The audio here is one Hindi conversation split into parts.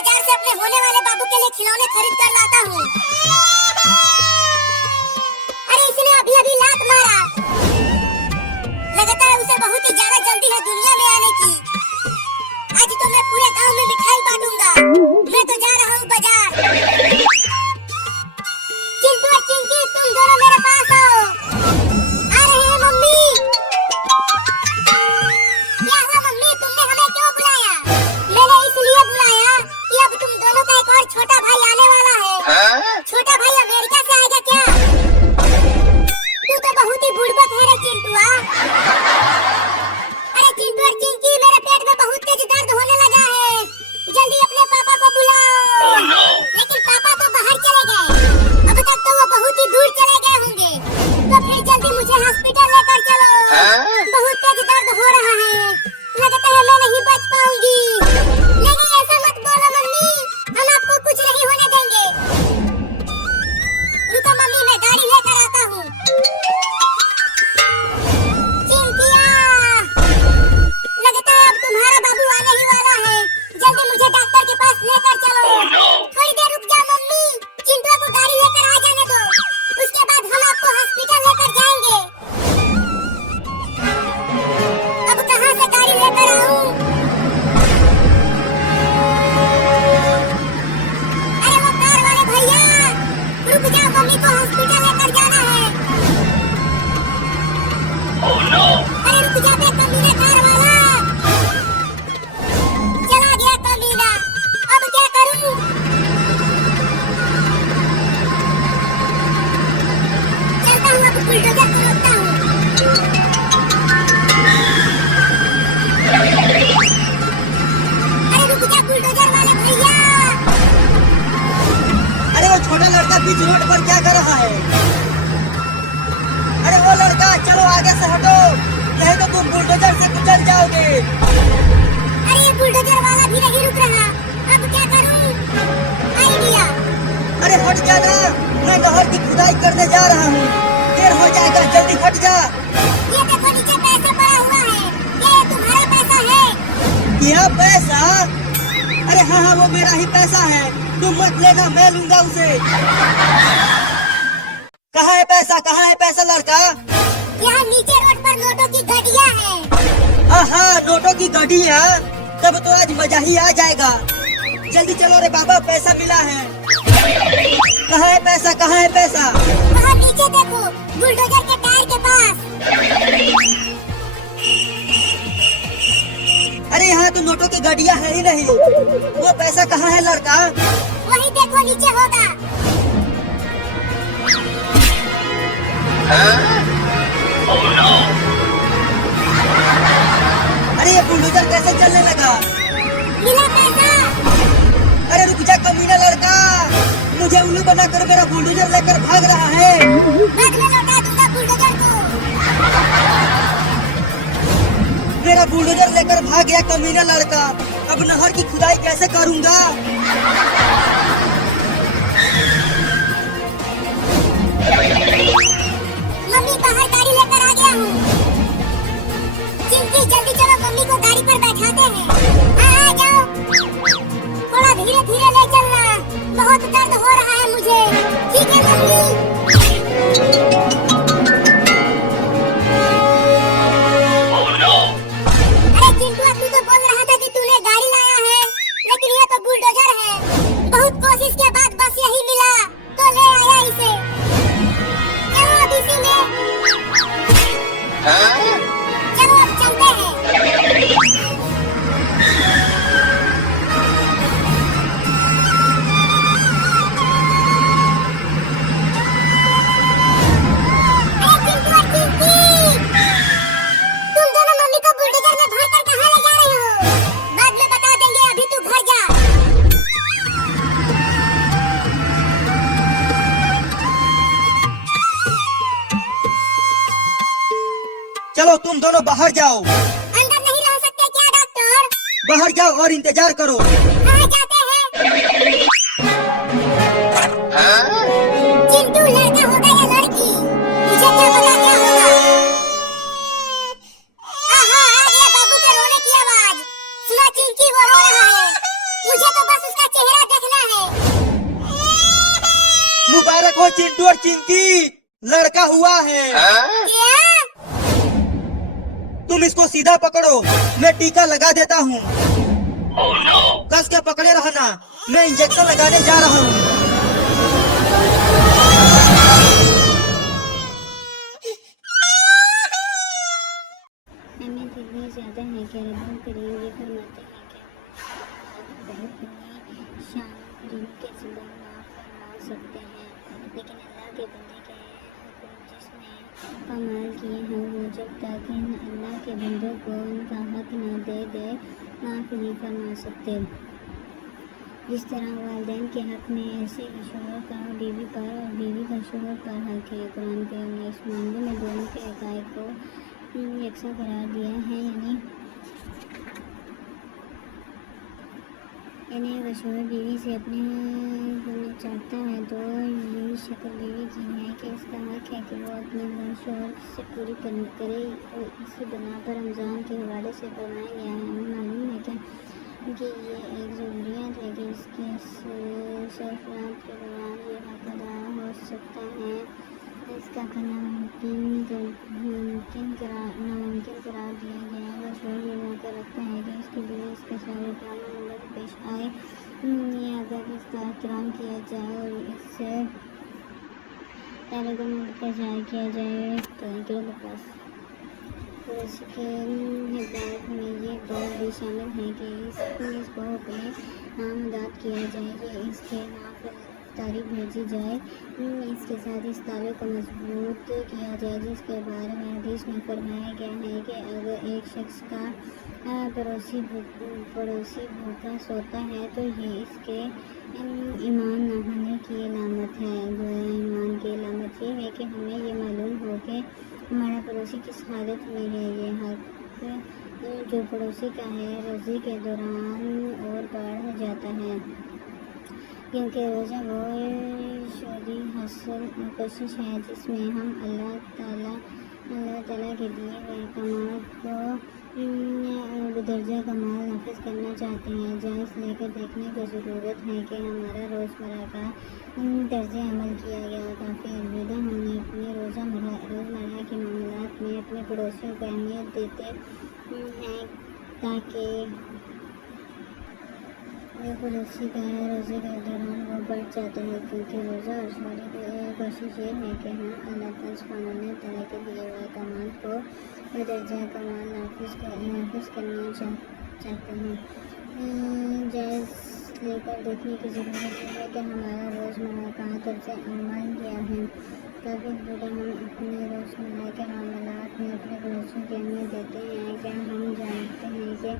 बाजार से अपने होने वाले बाबू के लिए खिलौने खरीद कर लाता हूँ। अरे इसने अभी अभी लात मारा। लगता है उसे बहुत ही ज्यादा जल्दी है दुनिया में आने की। आज तो मैं पूरे गांव में मिठाई बांटूंगा। मैं तो जा रहा हूँ बाजार। चिंटू और चिंकी तुम दोनों मेरे पास आओ। आ रहे हैं मम्मी। क्या हुआ मम्मी, तुमने हमें क्यों बुलाया? मैंने इसलिए बुलाया कि अब तुम दोनों का एक और छोटा भाई आने वाला है। छोटा भाई अमेरिका से आएगा क्या? तू तो बहुत ही बुड़बक है रे चिंटुआ। अरे चिंटू और चिंकी, मेरे पेट में बहुत तेज दर्द होने लगा है। जल्दी अपने पापा को बुलाओ। लेकिन पापा तो बाहर चले गए। अब तक तो वो बहुत ही दूर चले गए होंगे। तो फिर जल्दी मुझे हॉस्पिटल लेकर चलो। बहुत तेज दर्द हो रहा है। लगता है मैं नहीं बच पाऊंगी। नहीं ऐसा मत बोलो मम्मी, हम आपको कुछ नहीं होने देंगे। रुको मम्मी, मैं गाड़ी लेकर आता हूँ। चिंकिया, लगता है अब तुम्हारा बाबू आने ही वाला है। जल्दी मुझे डॉक्टर के पास लेकर चलो। थोड़ी देर रुक जा मम्मी, चिंटू को गाड़ी लेकर आ जाने दो। उसके बाद हम आपको हॉस्पिटल लेकर जाएंगे। अब कहाँ से गाड़ी लेकर आऊं? अरे वो कार वाले भैया, रुक जाओ, मम्मी को हॉस्पिटल लेकर जाना है। अरे रुक जा बे कमीना कार वाला। चला गया कमीना, अब क्या करूं? चलता हूँ, अब बुलडोजर को रोकता हूँ। अरे रुक जा बुलडोजर वाले भैया। अरे वो छोटा लड़का बीच रोड पर क्या कर रहा है? अरे वो लड़का, चलो आगे से हटो, नहीं तो तुम बुलडोजर से गुजर जाओगे। अरे ये बुलडोजर वाला भी नहीं रुक रहा, अब क्या करूं? आइडिया। अरे हट जा ना, मैं नहर की खुदाई करने जा रहा हूँ, देर हो जाएगा, जल्दी हट जा। ये देखो नीचे पैसा पड़ा हुआ है, ये तुम्हारा पैसा है। यह पैसा? अरे हाँ हाँ, वो मेरा ही पैसा है, तुम मत लेना, मैं लूंगा उसे। कहाँ है पैसा, कहाँ है पैसा लड़का? यहाँ नीचे रोड पर नोटों की गड्डियाँ हैं। हाँ, नोटों की गड्डियाँ, तब तो आज मजा ही आ जाएगा। जल्दी चलो रे बाबा, पैसा मिला है। कहाँ है पैसा, कहाँ है पैसा? वहाँ नीचे देखो, बुलडोजर के टायर के पास। अरे यहाँ तो नोटों की गड्डियाँ है ही नहीं, वो पैसा कहाँ है लड़का? वही देखो नीचे होगा। अरे ये बुलडोजर कैसे चलने लगा? मिला पैसा। अरे रुक जा कमीना लड़का, मुझे उल्लू बनाकर मेरा बुलडोजर लेकर भाग रहा है। बाद में लौटा दूंगा बुलडोजर को। मेरा बुलडोजर लेकर भाग गया कमीना लड़का, अब नहर की खुदाई कैसे करूंगा? मम्मी बाहर गाड़ी लेकर आ गया हूँ। चिंकी जल्दी चलो, मम्मी को गाड़ी पर बैठाते हैं। हाँ जाओ, थोड़ा धीरे धीरे ले चलना, बहुत दर्द हो रहा है मुझे। ठीक है मम्मी। अरे चिंटू, तू तो बोल रहा था कि तूने गाड़ी लाया है, लेकिन ये तो बुलडोजर है। बहुत कोशिश के बाद बस यही मिला, तो ले आया इसे। चलो अब इसी में, चलो अब चलते हैं। अरे चिंटू और चिंकी, तुम दोनों मम्मी को बुलडोजर में भरकर कहाँ ले जा रहे हो? बाद में बता देंगे, अभी तू घर जा। चलो तुम दोनों बाहर जाओ। अंदर नहीं रह सकते क्या डॉक्टर? बाहर जाओ और इंतजार करो। कहाँ जाते हैं? चिंटू लड़का होगा या लड़की, मुझे क्या पता क्या होगा। आ गया बाबू के रोने की आवाज। सुना चिंकी, वो रो रहा है। मुझे तो बस उसका दादी लड़का हुआ है। क्या? तुम इसको सीधा पकड़ो, मैं टीका लगा देता हूँ। कस के पकड़े रहना, मैं इंजेक्शन लगाने जा रहा हूँ। हमें इतनी ज़्यादा है कि रब्बुल करीम ये फरमाते हैं कि बहुत अपनी शान करीम के ज़ुबान माफ़ फरमा सकते हैं, लेकिन अल्लाह के बंदे के हुक्म जिसने कमाल किए हैं वो जब तक अल्लाह के बंदों को उनका हक न दे दे माफ़ नहीं फरमा सकते। जिस तरह वालिदैन के हक़ में ऐसे ही शोहर का बीवी पर और बीवी का शोहर पर हक़ है। कुरान करीम ने इस मामले में दोनों के हक़ाइक़ को यकसा करार दिया है, यानी अगर शोहर बीवी से अपने होना चाहता है तो यही शक्ल बीवी की है कि इसका हक़ है कि वो अपने शोहर से पूरी करे। और इसी बना पर रमज़ान के हवाले से फरमाया गया है, हमें मालूम है कि ये एक ज़रूरियात है कि इसके सरफराज के दौरान ये हक़ अदा हो सकता है। इसका करना नामुमकिन करार दिया गया है। अगर शोहर ये मौका रखता है कि इसके लिए इसके सारे काम नंबर पेश आए या अगर इसका एहतराम किया जाए और इससे ताल्लुक़ किया जाए तो इसके हिदायत में ये बात भी शामिल है कि इसको अपने आमदाद किया जाए कि इसके तारीख भेजी जाए, इसके साथ इस ताल्लुक़ को मजबूत किया जाए जिसके बारे में हदीस में फरमाया गया है कि अगर एक शख्स का पड़ोसी भूखा सोता है तो ये इसके ईमान न होने की अलामत है। गोया ईमान की अलामत ये है कि हमें ये मालूम हो कि हमारा पड़ोसी किस हालत में है। ये हक़ जो पड़ोसी का है रोज़ी के दौरान और बढ़ जाता है, क्योंकि रोज़ा वो शोरी हासिल कोशिश है जिसमें हम अल्लाह ताला के दिए हुए कमाल को दर्जा कमाल नाफिज करना चाहते हैं। जायज़ लेकर देखने की ज़रूरत है कि हमारा रोज़मर्रा का तर्ज़ अमल किया गया काफ़ी। अलविदा हमने अपने रोज़मर्रा के मामलात में अपने पड़ोसियों को अहमियत देते हैं ताकि ये पड़ोसी का रोज़े के दौरान वो बढ़ जाता है, क्योंकि रोज़ा और शोरी की कोशिश ये है कि हम अल्लाह ताला के दिए हुए कमाल को दर्जा कमाल नाफिज करना चाहते हैं। जायज़ लेकर देखने की ज़रूरत है कि हमारा रोज़मर्रा का तर्ज़ अमल क्या है। काफ़ी बूढ़े हम अपने रोज़मर्रा के मामलात में अपने पड़ोसियों की अहमियत देते हैं। क्या हम जानते हैं कि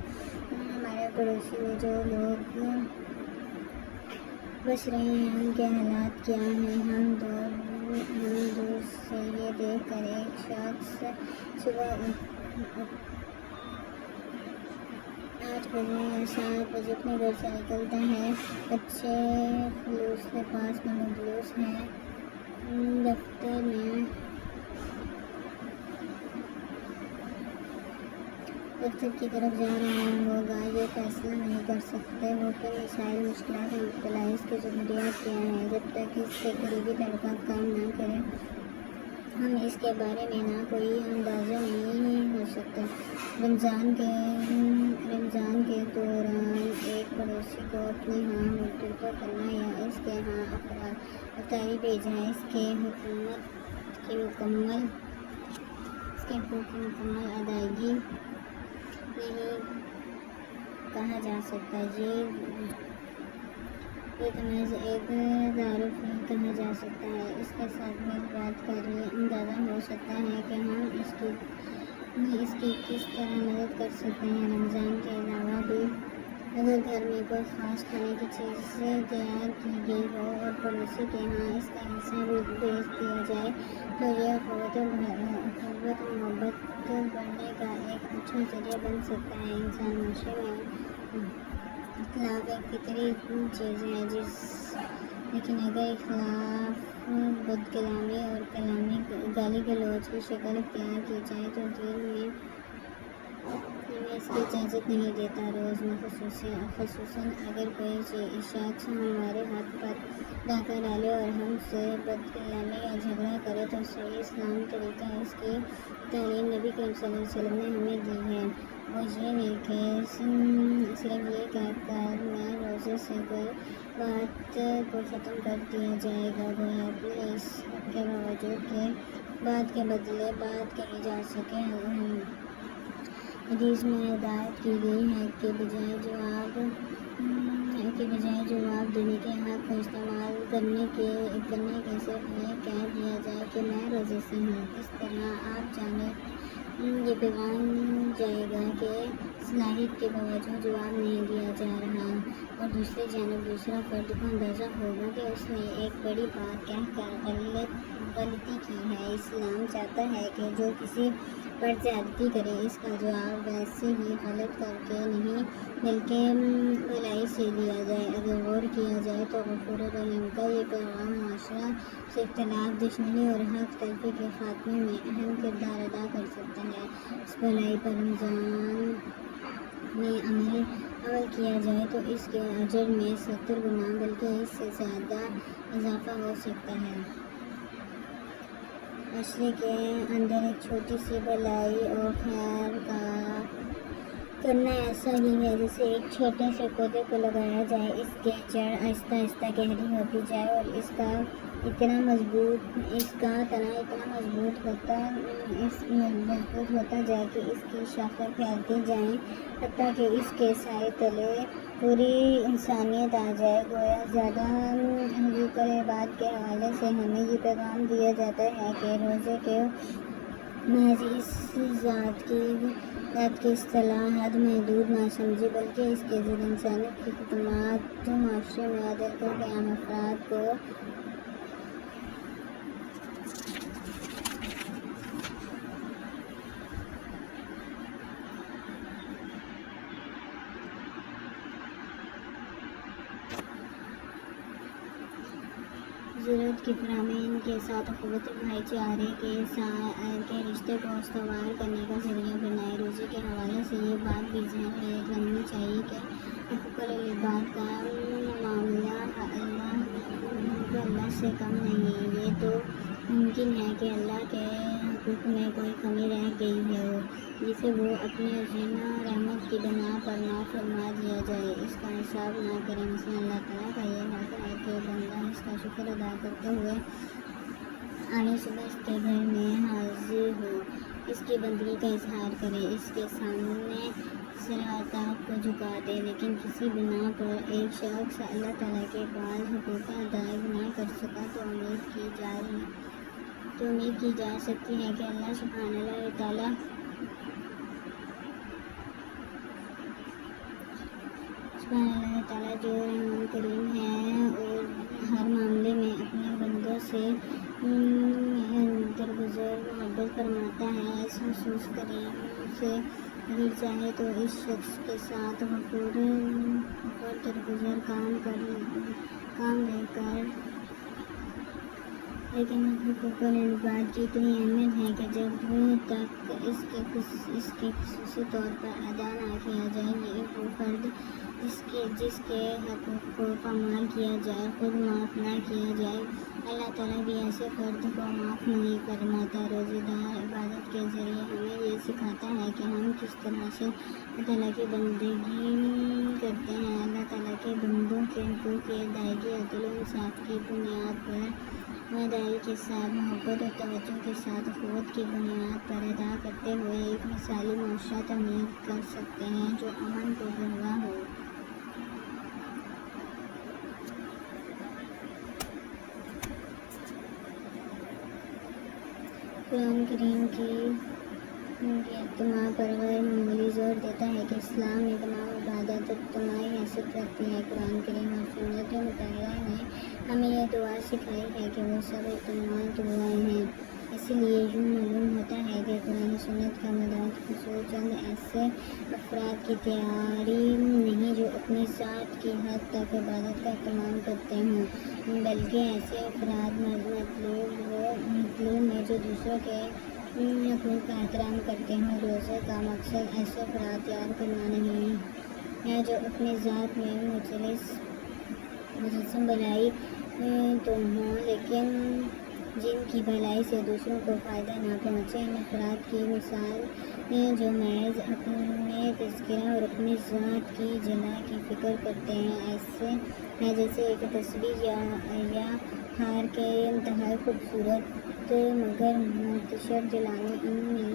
हमारे पड़ोसी में जो लोग बस रहे हैं उनके हालात क्या हैं। हम दूर से ये देख कर एक शख्स सुबह 8 बजे या 7 बजे अपने घर से निकलता है, अच्छे खलूस के पास में मजलूस है, दफ्तर में दफ्तर की तरफ जा रहा होगा, ये फैसला नहीं कर सकते वो किन मसाइल मुश्किलात में मुब्तला है, इसकी ज़रूरियात क्या हैं। जब तक इससे करीबी ताल्लुकात काम ना करें हम इसके बारे में ना कोई अंदाज़ा नहीं हो सकता। रमज़ान के दौरान एक पड़ोसी को अपने यहाँ मुतलक़ करना या इसके यहाँ अफ्तारी भेजना इसके हुकूक की मुकम्मल अदायगी नहीं कहा जा सकता। ये तमाज़ एक तारुफ नहीं कहा जा सकता है। इसके साथ में बात कर अंदाज़ा हो सकता है कि हम इसकी किस तरह मदद कर सकते हैं। रमज़ान के अलावा भी अगर घर में कोई ख़ास खाने की चीज़ तैयार की गई हो और पड़ोसी के यहाँ इसका हिस्सा भी भेज दिया जाए तो यह क़ुव्वत मोहब्बत बढ़ने का एक अच्छा ज़रिया बन सकता है। इंसान माशरे में इख्लाफ़ एक फितरी चीज़ है, लेकिन अगर इख्लाफ़ बदकलामी और गाली गलौज की शक्ल इख्तियार की जाए तो दीन में हमें इसकी इजाज़त नहीं देता। रोज़ में ख़ुसूसन अगर कोई शख्स हमारे हाथ पर डाका डाले और हमसे बदकलामी या झगड़ा करे तो सही इस्लामी तरीका इसकी तालीम नबी करीम सल्लल्लाहु अलैहि वसल्लम ने हमें दी है। वो ये है कि सिर्फ ये कहकर मैं रोज़े से कोई बात को ख़त्म कर दिया जाएगा, गोया अपने इस के बावजूद के बात के बदले बात कही जा सके। हदीस में हिदायत की गई है कि बजाय जवाब देने के हक़ को इस्तेमाल करने के सिर्फ ये कह दिया जाए कि मैं रोज़े से हूँ। इस तरह आप जाने ये पैगाम जाएगा कि सलाहियत के बावजूद जवाब नहीं दिया जा रहा और दूसरी जानब दूसरा फ़र्द को अंदाज़ा होगा कि उसने एक बड़ी बात कहकर गलती की है। इस्लाम चाहता है कि जो किसी पर ज़्यादती करे इसका जवाब वैसे ही गलत करके नहीं बल्कि भलाई से दिया जाए। अगर गौर किया जाए तो गफूर रहीम का ये पैगाम माशरा से इख्तिलाफ, दुश्मनी और हक़ तलफ़ी के ख़ात्मे में अहम किरदार अदा कर सकता है। इस भलाई पर रमज़ान में अमल किया जाए तो इसके अजर में 70 गुना बल्कि इससे ज़्यादा इजाफ़ा हो सकता है। मछली के अंदर एक छोटी सी भलाई और खैर का करना ऐसा ही है जैसे एक छोटे से पौधे को लगाया जाए, इसके जड़ आहिस्ता आहिस्ता गहरी होती जाए और इसका तना इतना मजबूत होता जाए कि इसकी शाखें फैलती जाएं हत्ता कि इसके साए तले पूरी इंसानियत आ जाए। गोया ज़्यादा ज़िक्र-ए-बात के हवाले से हमें ये पैगाम दिया जाता है कि रोज़े के महज इस ज़ात की इस्तिलाहात महदूद ना समझे बल्कि इसके ज़रिए इंसानियत की खिदमत माशरे में अदल को क़याम अफ़राद को ज़रूरत की फराहमी के साथ अख़ुवत भाईचारे के रिश्ते को उसवार करने का ज़रिया बनाए। रोज़े के हवाले से ये बात भी ज़हन में रखनी चाहिए कि हुक़ूक़-उल-इबाद का मामला अल्लाह से कम नहीं है। ये तो मुमकिन है कि अल्लाह के हुक़ूक़ में कोई कमी रह गई हो जिसे वो अपनी अज़ीम रहमत की बिना पर माफ़ फरमा दिया जाए, इसका हिसाब ना करें। मसलन अल्लाह ताला का ये हक़ है कि बंदा इसका शुक्र अदा करते हुए आने सुबह इसके घर में हाजिर हो, इसकी बंदगी का इजहार करे, इसके सामने सिराताब को झुका दे। लेकिन किसी बिना पर एक शख्स अल्लाह ताला के पास हुकूक अदायगी ना कर सका तो उम्मीद की जा सकती है कि अल्लाह सुब्हानहू व तआला जो रहमान करीम है और हर मामले में अपने बंदों से दरगुजर मोहब्बत फरमाता है। इस महसूस करीम से अगर चाहे तो इस शख्स के साथ गफूर दरगुजर काम लेकर लेकिन हुक़ूक़-उल-इबाद की इतनी अहमियत है कि जब तक इसके ख़ुसूसी तौर पर अदा ना किया जाए, ये वो फ़र्द जिसके हक़ूक़ को पामाल किया जाए, खुद माफ़ ना किया जाए, अल्लाह ताला भी ऐसे फ़र्द को माफ़ नहीं फरमाता। रोज़ेदार इबादत के ज़रिए हमें ये सिखाता है कि हम किस तरह से अल्लाह ताला की बंदगी करते हैं। अल्लाह ताला के बंदों के हुकूक़ की अदायगी अदल व इंसाफ़ की बुनियाद पर ईमानदारी के साथ, मोहब्बत और तवज्जो के साथ, अख़ुवत की बुनियाद पर अदा करते हुए एक मिसाली माशरा तमीर कर सकते हैं जो अमन को गवाह हो। कुरान करीम की इज्तिमा पर गैर मामूली ज़ोर देता है कि इस्लाम में तमाम इबादत इज्तिमाई हैसियत रखती है। कुरान करीम और सुन्नत मुतहरा ने हमें यह दुआ सिखाई है कि वो सब इज्तिमाई दुआएं हैं। इसीलिए यूँ मालूम होता है कि कुरान सुन्नत का मदाद ख़ुसूस चंद ऐसे अफराद की तैयारी नहीं जो अपनी ज़ात की हद तक इबादत का इत्मीनान करते हों, बल्कि ऐसे अफराद मतलूब में जो दूसरों के हकूक़ का एहतराम करते हैं। रोज़े का मकसद ऐसे अफराद तैयार करना नहीं है जो अपनी ज़ात में मुजस्सम भलाई तो हों, लेकिन जिनकी भलाई से दूसरों को फ़ायदा ना पहुँचे। इन अफराद की मिसाल जो महज अपने तज़किरा और अपनी ज़ात की जना की फ़िक्र करते हैं, ऐसे है जैसे एक तस्बीह या हार के इंतहाई खूबसूरत मगर मुंतशर जलाने इनमें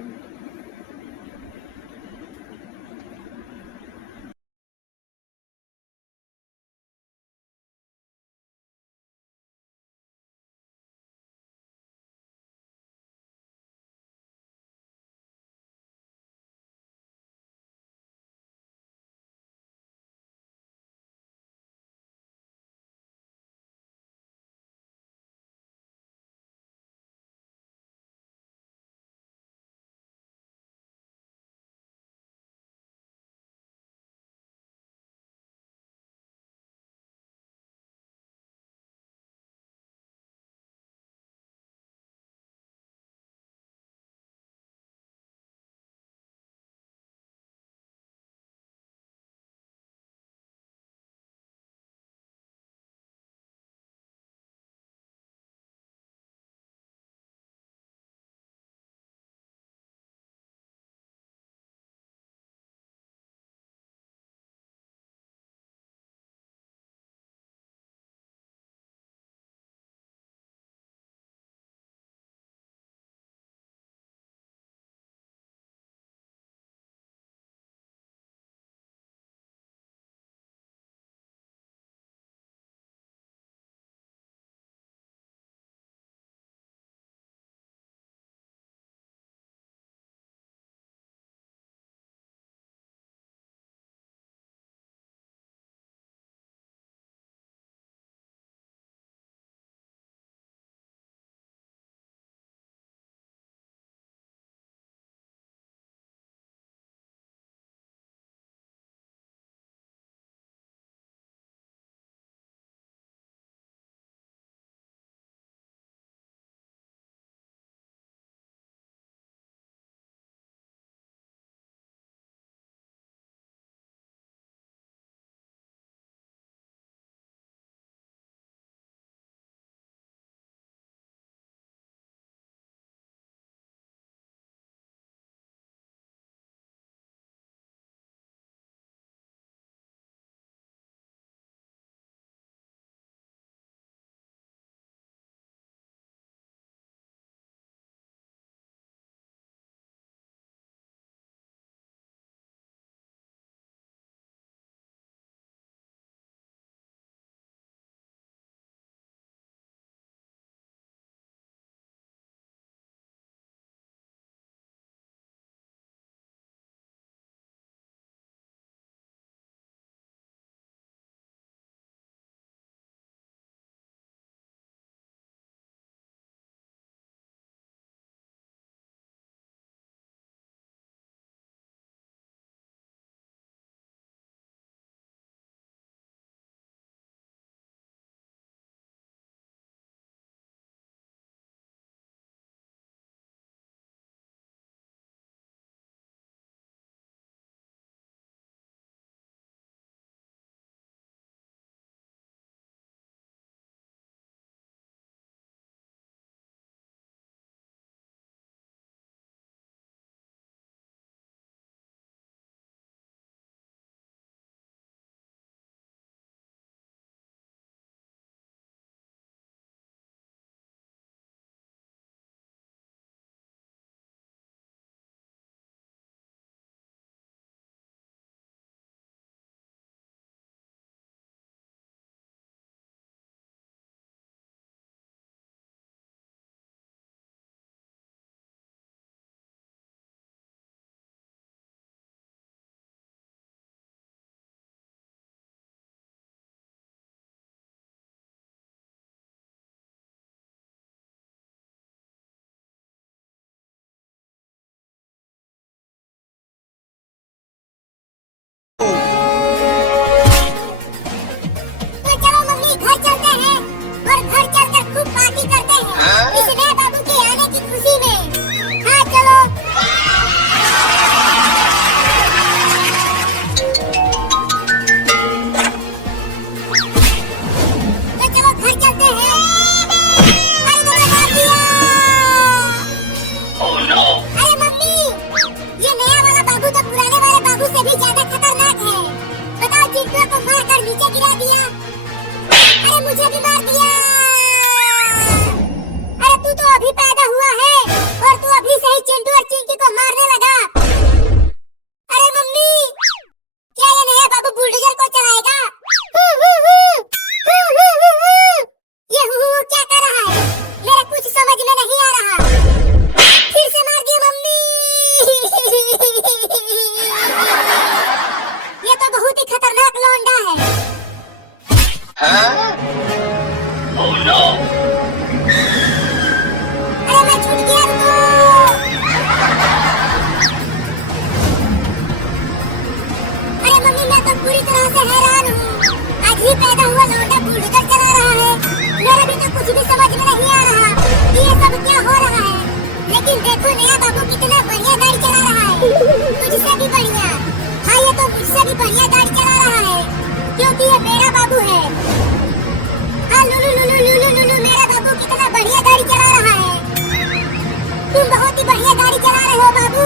तुम बहुत ही बढ़िया गाड़ी चला रहे हो बाबू,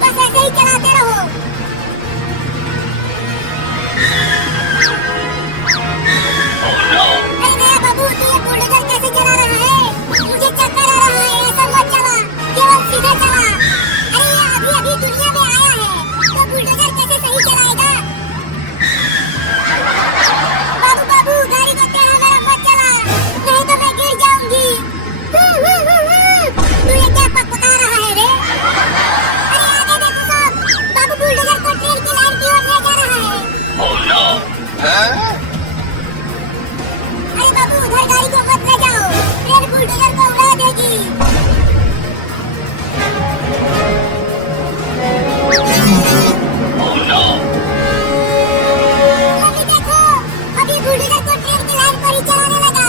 बस ऐसे ही चलाते रहो। अरे नया बाबू, तू ये बुलडोजर कैसे चला रहा है? मुझे चक्कर आ रहा है, ऐसा मत चला, केवल सीधा चला। अरे ये अभी अभी दुनिया में आया है, तो बुलडोजर कैसे सही चलाएगा? बाबू बाबू, गाड़ी को टेढ़ा मेढ़ा मत चला, नहीं तो मैं गिर जाऊंगी। तू ये क्या पकपका रहा है रे? अरे आगे देखो सब, बाबू बुलडोजर को ट्रेन की लाइन की ओर ले जा रहा है। अरे बाबू, उधर गाड़ी को मत ले जाओ, ट्रेन बुलडोजर को उड़ा देगी। अभी देखो, अभी बुलडोजर को ट्रेन की लाइन पर ही चलाने लगा।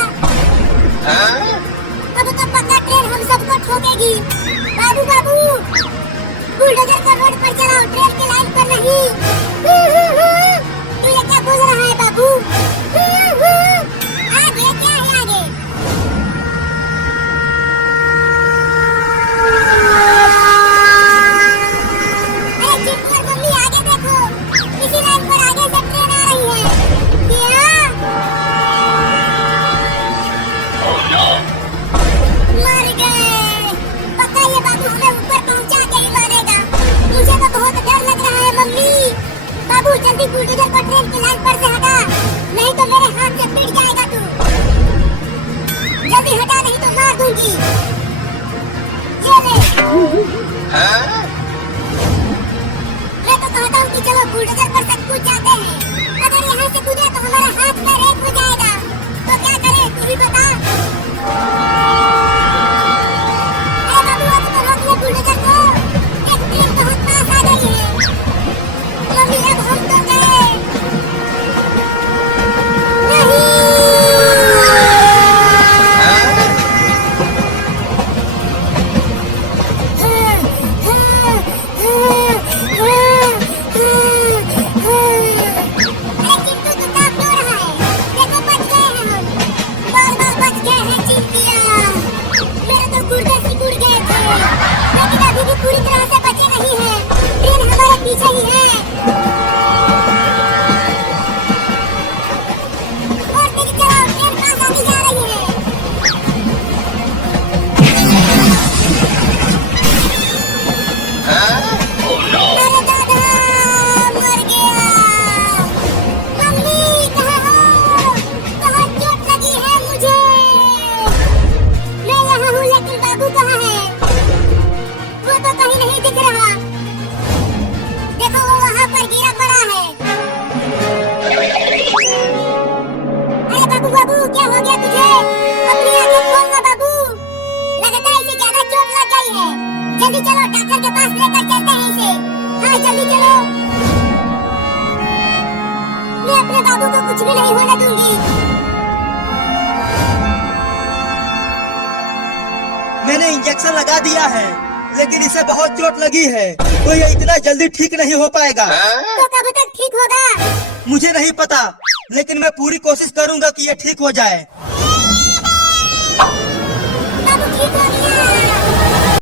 अब तो पक्का ट्रेन हम सबको ठोकेगी। बाबू बाबू, बुलडोजर को रोड पर चलाओ, ट्रेन की लाइन पर नहीं। तू ये क्या बोल रहा है बाबू? आगे क्या है आगे? अरे चिंटू और मम्मी आगे देखो, इसी लाइन पर आगे से ट्रेन आ रही है। क्या? मर गए। पक्का ये बाबू हमें ऊपर पहुंचा के ही मारेगा। मुझे तो बहुत डर लग रहा है मम्मी। बाबू जल्दी बुलडोजर को ट्रेन की लाइन पर से हटा, नहीं तो मेरे हाथ से पिट जाएगा तू। जल्दी हटा, नहीं तो मार दूंगी। ये ले। मैं तो कहता हूँ कि चलो बुलडोजर पर से कूद जाते हैं। अगर यहाँ से कूदे तो हमारा हाथ पैर एक हो जाएगा, तो क्या करें तू ही बता। अरे बाबू, अभी तो रोक ले बुलडोजर को, एक ट्रेन बहुत पास आ गई है। मम्मी अब हम तो गए। नहीं। अरे चिंटू, तू काम क्यों रहा है? देखो बच गए हैं हम, बार-बार बच गए हैं चिंटिया। मेरे तो गुर्दे सिकुड़ गए थे, लेकिन अभी भी पूरी तरह से बचे नहीं हैं। ट्रेन हमारे पीछे ही है। और तेज चलाओ, ट्रेन पास आती जा रही है। अरे दादा, मर गया। मम्मी कहाँ हो? बहुत चोट लगी है मुझे। मैं यहाँ हूँ, लेकिन बाबू कहाँ है? वो तो कहीं नहीं दिख रहा। देखो वो वहाँ पर गिरा पड़ा है। अरे बाबू बाबू, क्या हो गया तुझे? अपनी आंखें खोल ना बाबू, लगता है इसे ज्यादा चोट लग गई है। जल्दी चलो, डॉक्टर के पास लेकर चलते हैं इसे। हाँ जल्दी चलो, मैं अपने बाबू को कुछ भी नहीं होने दूंगी। मैंने इंजेक्शन लगा दिया है, लेकिन इसे बहुत चोट लगी है, तो ये इतना जल्दी ठीक नहीं हो पाएगा। तो कब तक ठीक होगा? मुझे नहीं पता, लेकिन मैं पूरी कोशिश करूंगा कि ये ठीक हो जाए।